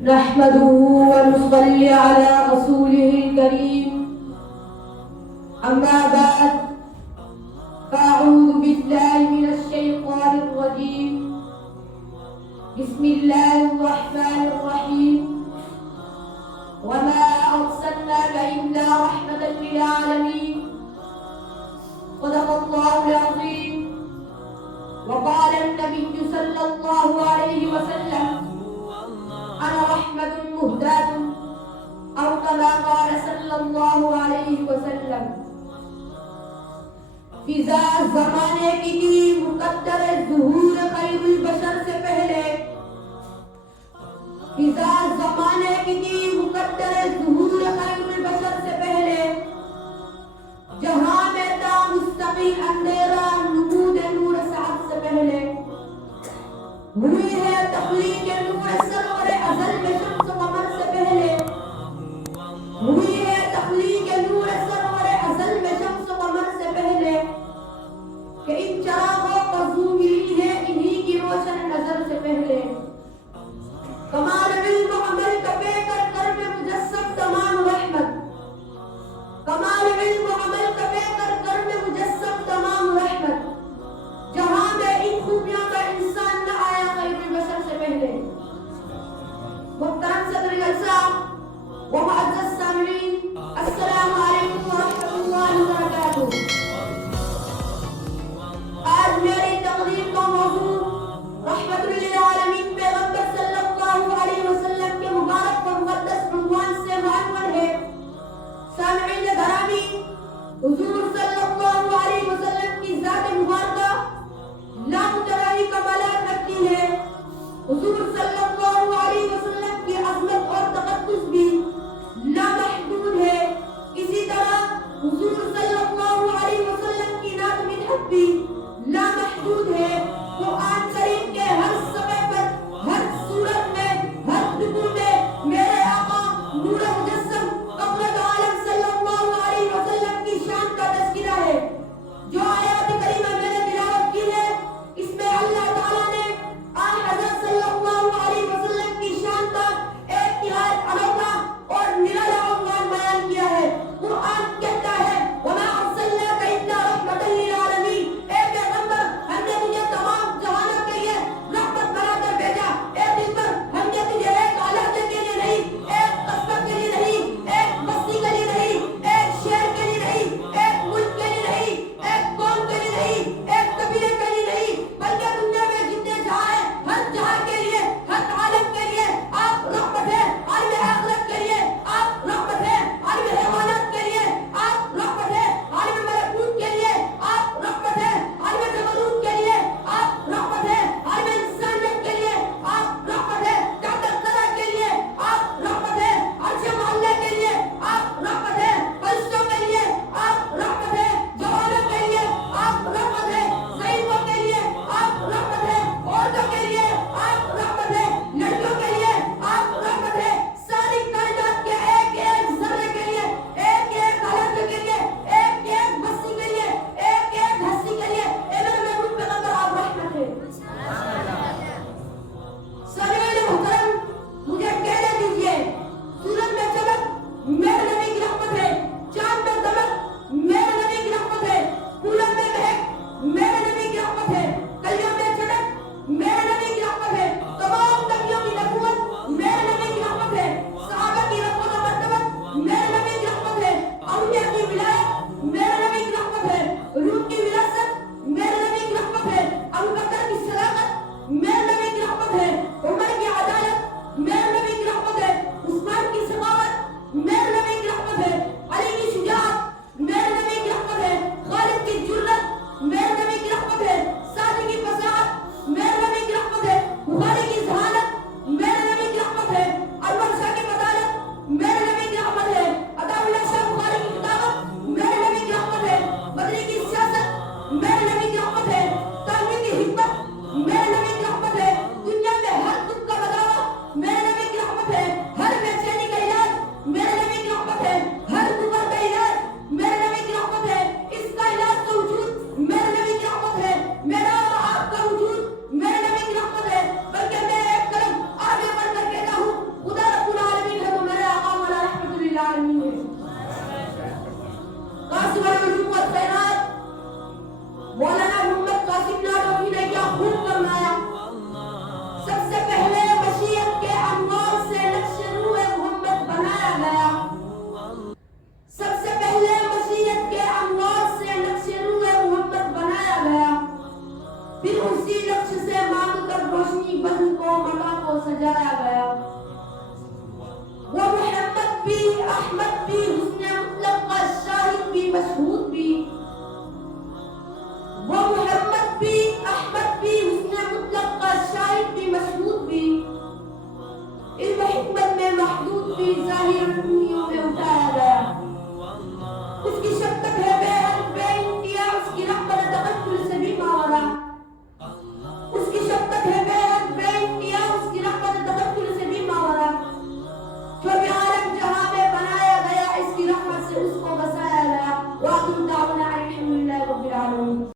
نحمده ونصلي على رسوله الكريم أما بعد فأعوذ بالله من الشيطان الرجيم بسم الله الرحمن الرحيم وما أرسلناك إلا رحمة للعالمين صدق الله العظيم وقال النبي صلى الله عليه وسلم أنا رحمة مهداة أو كما قال صلى الله عليه وسلم فضا زمانے کی مقدر ظہور خیر البشر سے پہلے فضا زمانے کی مقدر ظہور خیر البشر سے پہلے جہاں میں تھا مستقل اندھیرا نمود نور صاحب سے پہلے ہوئی ہے تخلیق نور سرور ازل میں شمس و قمر سے پہلے ہوئی ہے تخلیق نور سرور ازل میں شمس و قمر سے پہلے کہ ان چراغوں کو زو ملی ہے انہی کی روشن نظر سے پہلے کمال علم و عمل کا بے کر کر میں مجسم تمام رحمت کمال علم و عمل کا بے کر کر میں مجسم تمام رحمت جہاں میں ان خوبیوں کا انسان نہ آیا خیر البشر سے پہلے محترم صدر جلسہ و معزز سامعین السلام علیکم ورحمۃ اللہ وبرکاتہ آج میری تقریر کا موضوع رحمت للعالمین پیغمبر صلی اللہ علیہ وسلم کے مبارک و مقدس عنوان سے معنون ہے سامعین گرامی حضور صلی اللہ علیہ وسلم کی ذات مبارکہ لامتناہی کمالات رکھتی ہے حضور صلی اللہ علیہ وسلم کی عظمت اور تقدس بھی بھی ظاہر انگلیوں میں اٹھایا گیا